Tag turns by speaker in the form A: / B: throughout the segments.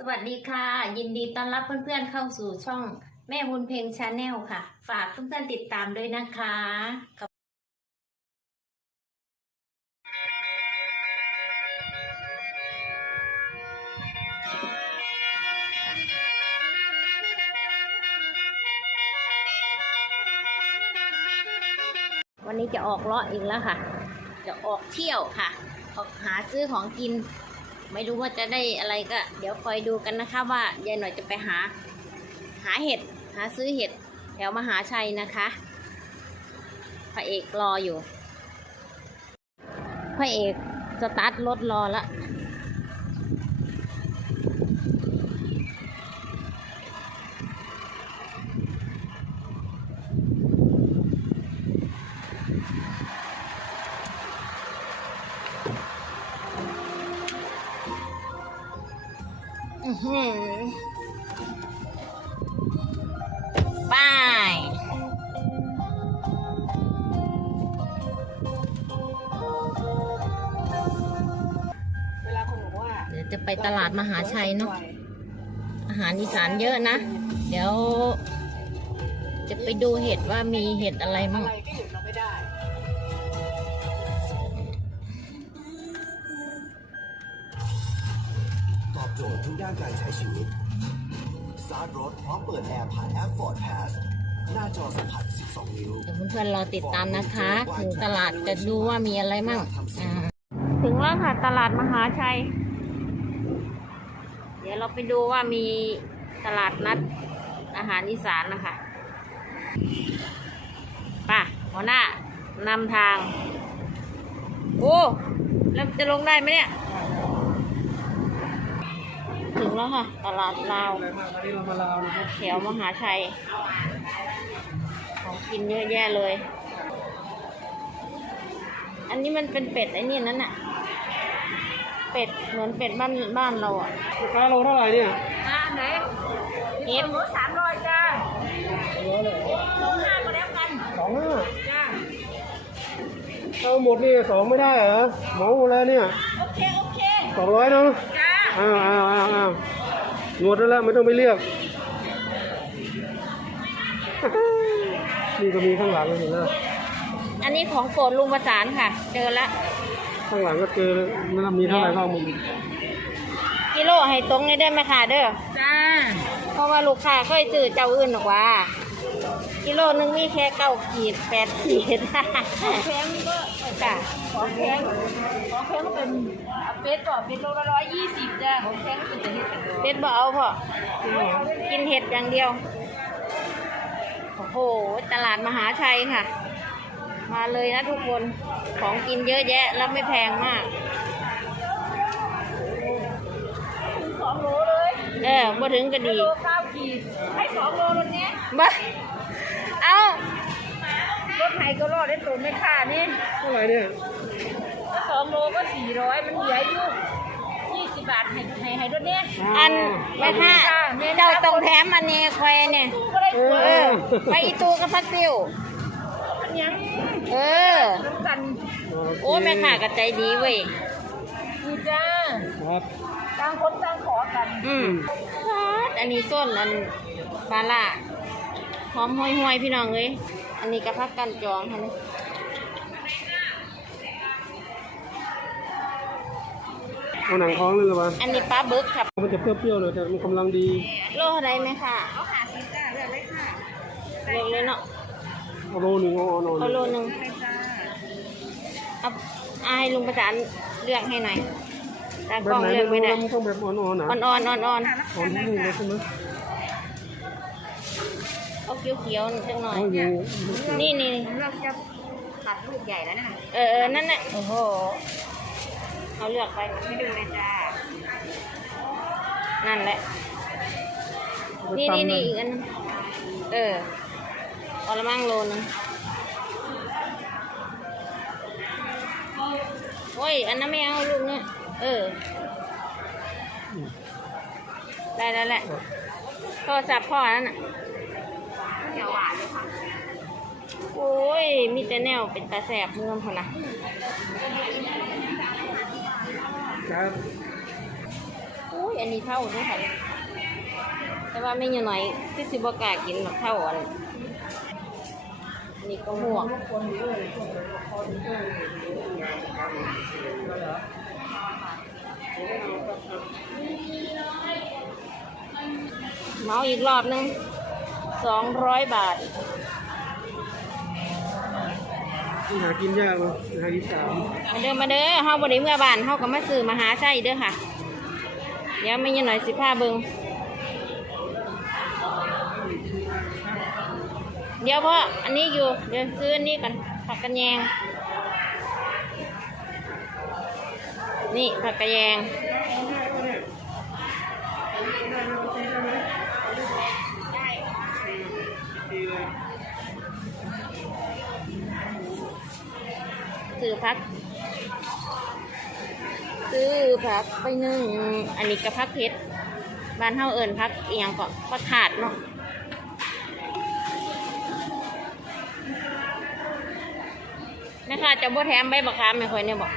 A: สวัสดีค่ะ ยินดีต้อนรับเพื่อนๆเข้าสู่ช่องแม่บุญเพลงชาแนลค่ะ ฝากเพื่อนๆติดตามด้วยนะคะวันนี้จะออกเลาะอีกแล้วค่ะ จะออกเที่ยวค่ะ ออกหาซื้อของกิน ไม่รู้ว่าจะได้อะไรก็ เดี๋ยวคอยดูกันนะคะว่ายายหน่อยจะไปหา หาเห็ด หาซื้อเห็ดแถวมหาชัยนะคะพระเอกรออยู่พระเอกสตาร์ทรถรอละ ไปตลาดมหาชัยเนาะอาหารอีสานเยอะนะ เดี๋ยว จะไปดูเห็ดว่ามีเห็ดอะไรมั่ง
B: อะไรก็หยุดเราไม่ได้
C: ตอบโจทย์ทุกด้านการใช้ชีวิตสตาร์ทรถพร้อมเปิดแอร์ผ่านแอป Ford Pass หน้าจอสัมผัส 12 นิ้ว
A: เดี๋ยวเพื่อนๆรอติดตามนะคะ ถึงตลาดจะดูว่ามีอะไรมั่งอ่าถึงแล้วค่ะตลาดมหาชัยเดี๋ยวเราไปดูว่ามีตลาดนัดอาหารอีสานนะคะป่ะหัวหน้านำทาง โอ้แล้วจะลงได้ไหมเนี่ย ถึงแล้วค่ะ ตลาดลาวแถวมหาชัย ของกินเยอะแยะเลย อันนี้มันเป็นเป็ดไอ้นี่นั่นน่ะ เป็ดเหมือนเป็ดบ้านบ้านเราอะ
B: ราคาโลเท่าไหร่เนี่ย
A: อะไหนเห็ดหมูสามร้อยจ้า
B: ร้อยเลย
A: สองห้าก็แล้วกัน
B: สองห้า
A: จ้า
B: เอาหมดนี่สองไม่ได้เหรอเหมาหมดแล้วเนี่ย
A: โอเคโอเค
B: สองร้อยเนาะ
A: จ้า
B: อ้าวอ้าวอ้าวอ้าวหมดแล้วละไม่ต้องไปเลือกนี่ก็มีข้างหลังเลยเห็นไหม
A: อันนี้ของโปรดลุงประสานค่ะ เจอแล้ว
B: ข้างหลังก็เจอมันมีเท่าไหร่ก็เอาหมด
A: กิโลให้ตรงนี้ได้ไหมค่ะเด้อ จ้า เพราะว่าลูกค้าเคยซื้อเจ้าอื่นหรอกว่า กิโลหนึงมีแค่เก้าขีดแปดขีดแพงก็จ้ะของแพงของแพงก็เป็นเป็ดต่อเป็ดโลละร้อยยี่สิบจ้ะของแพงก็เป็นเห็ดเป็ดบ่เอาพอกินเห็ดอย่างเดียว โอ้โห ตลาดมหาชัยค่ะ มาเลยนะทุกคน ของกินเยอะแยะแล้วไม่แพงมาก
D: สองโลเลย
A: เออมาถึงก็ดี
D: โลเก้าขีดให้สองโลรถเนี้ย
A: บ้าเอา
D: รถไทยก็รอดได้ตัวไม่ค่านี่
B: เท่าไหร่เนี่ย
D: ก็สองโลก็สี่ร้อยมันเหลืออยู่ยี่สิบบาทให้ให้ให้รถเนี้ย
A: อันแม่ค่ะเจ้าต้องแถมอันนี้คอยเนี่ย
D: ก็ได้
B: เอ
D: ตัว
A: เอ
B: อ
A: อไปอีตูกับพัดซิว
D: มันยัง
A: เออ
D: น้ำกัน
A: โอ้แม่ค่ะก็ใจดีเว้ย
D: ดีจ้า
B: ครับ
D: ต่างคนต่างขอกัน
A: อืมอันนี้ส้นอันปลาล่าหอมห้อยๆพี่น้องเอ้ยอันนี้กระพักกันจองค่ะนี่
B: เอาหนังท้องเลยหรือเปล่า
A: อันนี้ปลาบึกครับ
B: มันจะเปรี้ยวๆเลยแต่มันกำลังดี
A: โลเท่าไรไหมค่ะ
D: เขาหาสิจ้าเลือกเลยค่ะ
A: โลเลยเนาะ
B: เอา โลหนึ่งเอาเอาหน่อย
A: เอาโลหนึ่ง
D: ไปจ้า
A: เอาเอาให้ลุงประสานเลือกให้หน่อยตา
B: แบ
A: กล้
B: บ
A: อง
B: ไหน
A: เลือกไม่ได้
B: มันต้องแบบอ่อนๆนะ
A: อ่อนๆอ่อนๆ
B: อ่อนที่นี่เลยใช่ไหม
A: เอาเขียวๆนิดจังหน่อย
B: เอาอยู่
A: นี่นี่
D: เราจะตัดลูกใหญ่แล้วนะ
A: เออเออนั่นแหละโอ้โหเอาเลือกไป
D: ไม่ดูเลยจ้า
A: นั่นแหละ นี่นี่นี่อีกอันนึงเออเอาละมั่งโลนึงโอ้ย อันนั้นไม่เอาลูกเนี่ยเออ ได้แล้วแหละโทรศัพท์พ่อนั่นน่ะ
D: เขียวหวานเลยค่ะ
A: โอ้ย มีแต่แนวเป็นตาแสบเมืองพอนะ
B: ครับ
A: โอ้ย อันนี้เท่าด้วยค่ะแต่ว่าไม่ยังหน่อยที่สิบกล้ากินหรอกเท่าอัน นี่ก็ม่วงเมาอีกรอบนึงสองร้อยบาท
B: หากินยากเลยหากินสาม
A: มาเด้อมาเด้อเฮาบ่ได้เมื่อบ้านเฮาก็มาซื้อมาหาใช้เด้อค่ะ เดี๋ยวไม่ยังหน่อยสิพาเบิ่ง เดี๋ยวพ่อ อันนี้อยู่ เดี๋ยวซื้ออันนี้กันผักกระแยง นี่ผักกระแยง
B: ดีเลย
A: ซื้อผัก ซื้อผักไปหนึ่ง อันนี้ก็ผักเพชรบ้านเฮาเอิญผักเอียงก็ผักขาดเนาะ ค่ะจะบ่แถมใบบักขามไม่ค่อยเนี่ยบอก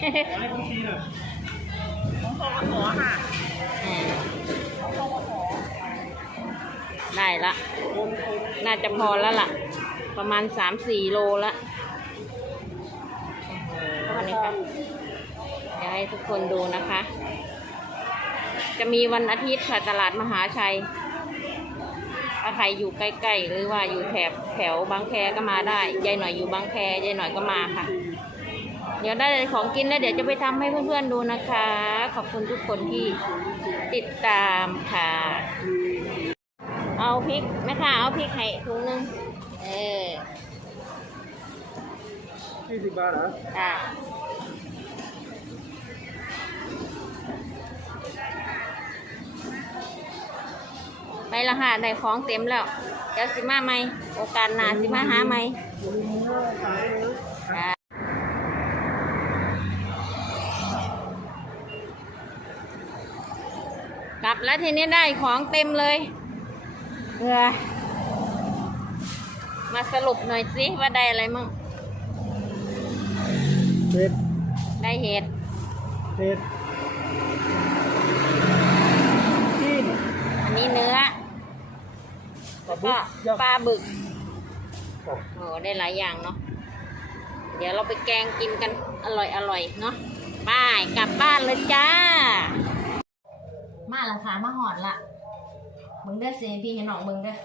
B: ให้ทุกทีเลย
A: อืมได้ละ น่าจะพอแล้วล่ะ ประมาณสามสี่โลละวันนี้ค่ะเดี๋ยวให้ทุกคนดูนะคะ จะมีวันอาทิตย์ค่ะตลาดมหาชัย ถ้าใครอยู่ใกล้ๆหรือว่าอยู่แถบแถวบางแคก็มาได้ยายหน่อยอยู่บางแคยายหน่อยก็มาค่ะ เดี๋ยวได้ของกินแล้วเดี๋ยวจะไปทำให้เพื่อนๆดูนะคะ ขอบคุณทุกคนที่ติดตามค่ะ เอาพริกแม่ค่ะเอาพริกให้ถุงหนึงเออ
B: ยี่สิบบาทเหรอ
A: ค่ะ ละค่ะได้ของเต็มแล้วเดี๋ยวสิมาไหมโอกาสหน้าสิมาหาไหม
B: ขายเลย
A: ค่ะกลับแล้วทีนี้ได้ของเต็มเลยเออมาสรุปหน่อยสิว่าได้อะไรมั่ง
B: เผ็ด
A: ได้เห็ด
B: เผ็ดจีน
A: อันนี้เนื้อ แล้วก็ปลาบึกโอ้ได้หลายอย่างเนาะเดี๋ยวเราไปแกงกินกันอร่อยอร่อยเนาะไปกลับบ้านเลยจ้า มาละค่ะมาหอดละมึงได้เสียพี่เห็นหนองมึงได้อ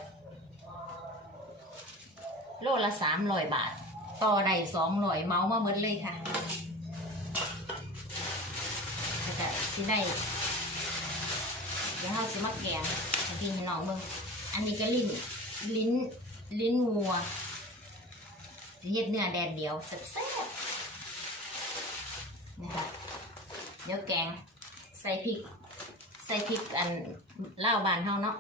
A: โลละสามร้อยบาท ต่อได้สองร้อยเมามาเบิดเลยค่ะแล้วก็สิได้เดี๋ยวเราสิมาแกงให้พี่ให้น้องมึง อันนี้ก็ลิ้น ลิ้น ลิ้นวัวเฮ็ดเนื้อแดดเดียวแซ่บๆนะคะเดี๋ยวแกงใส่พริก ใส่พริกอันเล่าบานเฮาเนาะ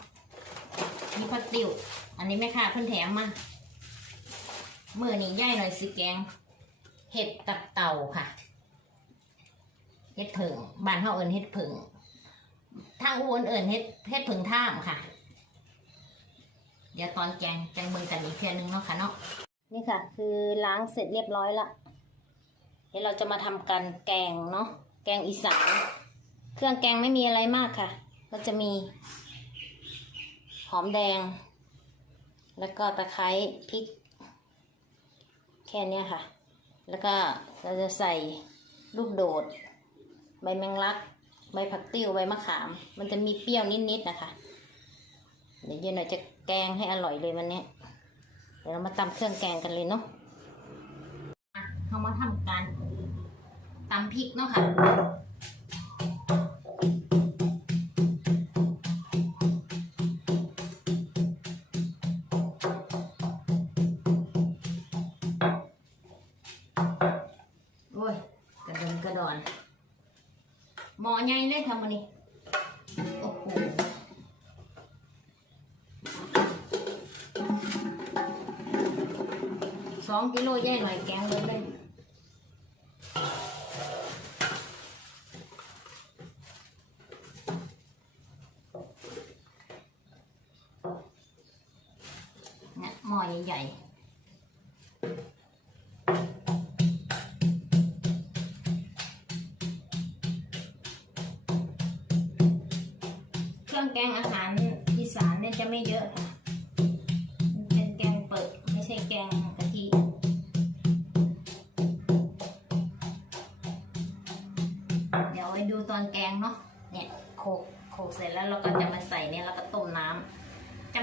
A: มีผักติวอันนี้แม่ค้าเพิ่นแถมมาเมื่อนี้ย่ายหน่อยสิแกง เห็ดตับเต่าค่ะ เห็ดเผิงบานเฮาเอิ้นเห็ดเผิงทางอุบลเอิญเฮ็ดเฮ็ดผึ่งท่ามค่ะ เดี๋ยวตอนแกงแกงเบิ่งกันอีกเพียนึงเนาะค่ะเนาะนี่ค่ะ คือล้างเสร็จเรียบร้อยละเดี๋ยวเราจะมาทำกันแกงเนาะแกงอีสานเครื่องแกงไม่มีอะไรมากค่ะ ก็จะมี หอมแดง แล้วก็ตะไคร้พริก แค่นี้ค่ะ แล้วก็เราจะใส่ลูกโดด ใบแมงลัก ใบผักติ้วใบมะขาม มันจะมีเปรี้ยวนิดๆนะคะ เดี๋ยวเย็นหน่อยจะแกงให้อร่อยเลยวันนี้ เดี๋ยวเรามาตำเครื่องแกงกันเลยเนาะอะเรามาทำการตำพริกเนาะค่ะ có cái lôi dây loại kéo lên đây.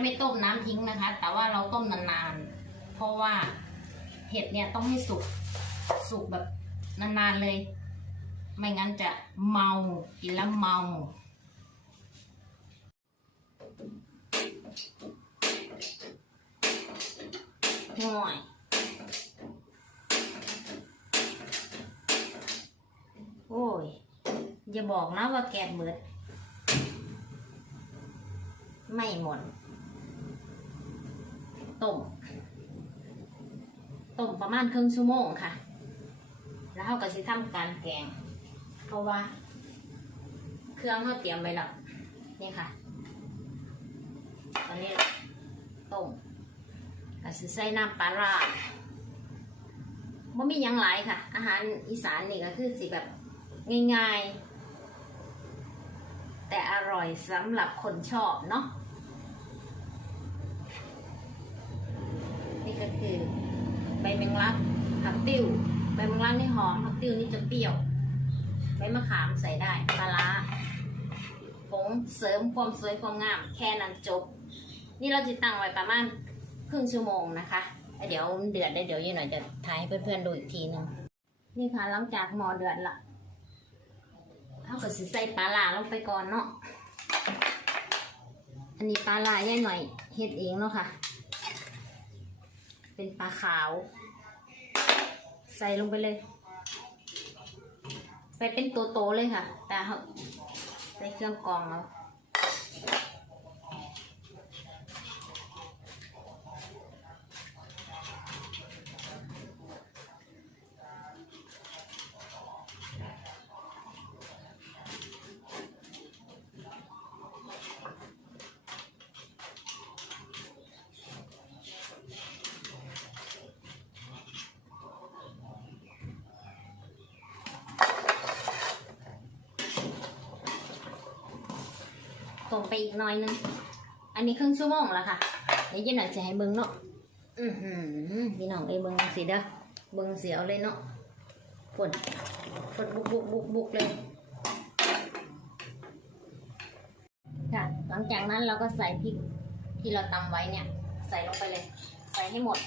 A: ไม่ต้มน้ำทิ้งนะคะ แต่ว่าเราต้มนานๆ เพราะว่าเห็ดเนี่ยต้องให้สุก สุกแบบนานๆเลย ไม่งั้นจะเมา กินแล้วเมาห่วยโอ้ย อย่าบอกนะว่าแกะเบิด ไม่หมด ต้มต้มประมาณครึ่งชั่วโมงค่ะ แล้วเขาก็สิทำการแกง เพราะว่า เครื่องเขาเตรียมไว้แล้วนี่ค่ะ ตอนนี้ต้มก็สิใส่น้ำปลาร้าบ่มียังหลายค่ะ อาหารอีสานนี่ก็คือสิแบบง่ายๆ แต่อร่อยสำหรับคนชอบเนาะ นี่ก็คือ ใบแมงลักผักติ้ว ใบแมงลักนี่หอมผักติ้วนี่จะเปรี้ยว ใบมะขามใส่ได้ปลาร้าผงเสริมความสวยความงาม แค่นั้นจบ นี่เราจะตั้งไว้ประมาณครึ่งชั่วโมงนะคะ เดี๋ยวเดือดได้เดี๋ยวยี่หน่อยจะถ่ายให้เพื่อนๆดูอีกทีนึงนี่ค่ะหลังจากหมอเดือดละเขาก็สิใส่ปลาล่าลงไปก่อนเนาะ อันนี้ปลาล่าย่ายหน่อยเฮ็ดเองเนาะค่ะ เป็นปลาขาว ใส่ลงไปเลย ใส่เป็นตัวโตๆเลยค่ะ แต่เขาใส่เครื่องกรองแล้ว มไปอีกหน่อยนึง อันนี้ครึ่งชั่วโมงแล้วค่ะ เดี๋ยวย็นหน่อยจะให้เบิ้งเนาะอือหือพี่น้องเอ้เบิ้งสิเด้อเบิ้งเสียวเลยเนาะฝนฝนบุกบุกบุกบุกเลย ค่ะ หลังจากนั้นเราก็ใส่พริกที่เราตำไว้เนี่ย ใส่ลงไปเลย ใส่ให้หมด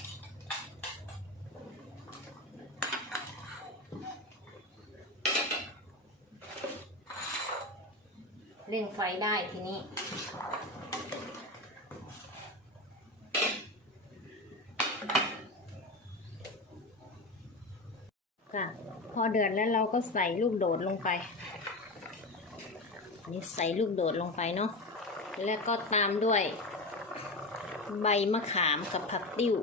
A: เร่งไฟได้ทีนี้ ค่ะ พอเดือดแล้วเราก็ใส่ลูกโดดลงไป นี่ใส่ลูกโดดลงไปเนาะ แล้วก็ตามด้วย ใบมะขามกับผักติ้ว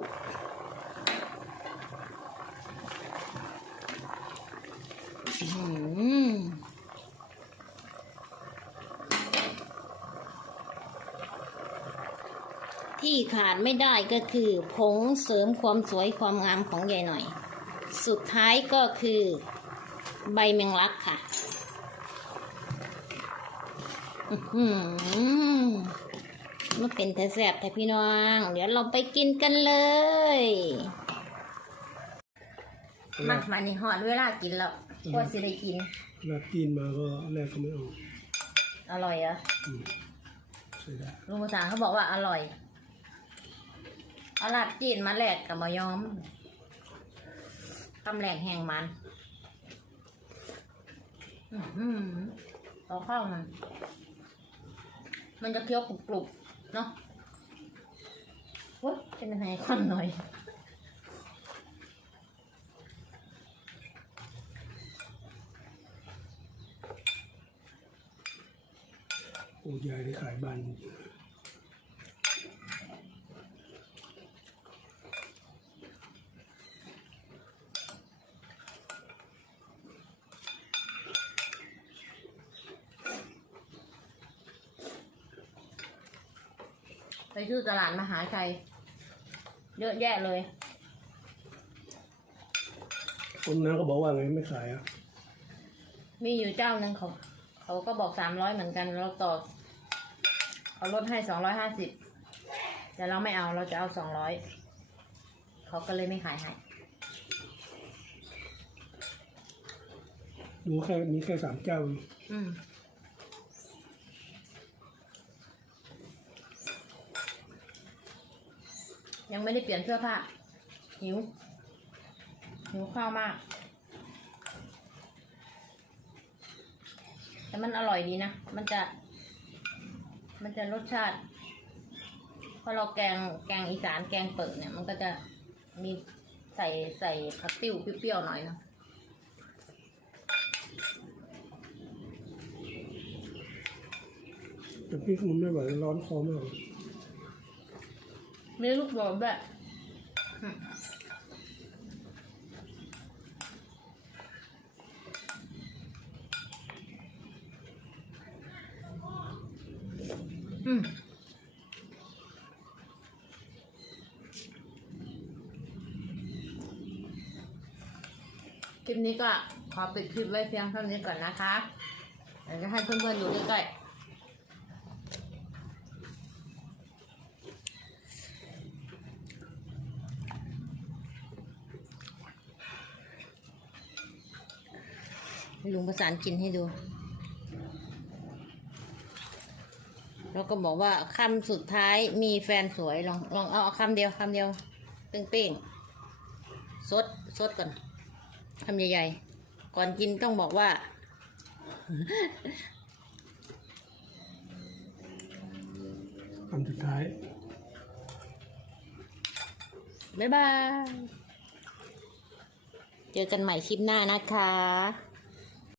A: อื้อหือ ที่ขาดไม่ได้ก็คือผงเสริมความสวยความงามของยายหน่อย สุดท้ายก็คือ ใบแมงลักค่ะอื้อหือมาเป็นแต่แสบแต่พี่น้อง เดี๋ยวเราไปกินกันเลย มามาในหอดเวลากินแล้วก็สิได้กิน
B: นัดจีนมาก็แรกก็ไม่เอา
A: อร่อยเหรอ
B: อืมใช่ได้
A: ลุงภาษาเขาบอกว่าอร่อย เอาลาดจีนมาแหลกกับมายอมตำแหลกแห้งมันอือหือเอาเข้าวมันมันจะเคี้ยวกรุบๆเนาะโอ๊ยเป็นยังไงควันหน่อย
B: โอ้ยายได้ขายบ้านจริง
A: ชื่อตลาดมหาชัย เยอะแยะเลย
B: คนนั้นก็บอกว่าไงไม่ขายอะ
A: มีอยู่เจ้าหนึ่งเขาเขาก็บอกสามร้อยเหมือนกันเราต่อเขาลดให้สองร้อยห้าสิบแต่เราไม่เอาเราจะเอาสองร้อยเขาก็เลยไม่ขายให้
B: ดูแค่มีแค่สามเจ้า
A: อืม ยังไม่ได้เปลี่ยนเสื้อผ้า หิว หิวข้าวมาก แต่มันอร่อยดีนะ มันจะ มันจะรสชาติ พอเราแกงแกงอีสานแกงเปิดเนี่ย มันก็จะมีใส่ใส่ผักติ้วเปรี้ยวๆหน่อยเนาะ
B: แต่พี่มันไม่ไหวร้อนคอมาก
A: มีลูกโดดด้วยอืมคลิปนี้ก็ขอปิดคลิปไว้เพียงเท่านี้ก่อนนะคะเดี๋ยวจะให้เพื่อนๆอยู่ใกล้ๆ ลุงประสานกินให้ดู แล้วก็บอกว่าคำสุดท้ายมีแฟนสวยลองลองเอาคำเดียวคำเดียวเป้งเป้งๆสดสดก่อนคำใหญ่ๆ ก่อนกินต้องบอกว่า
B: คำสุดท้าย
A: บ๊ายบาย เจอกันใหม่คลิปหน้านะคะ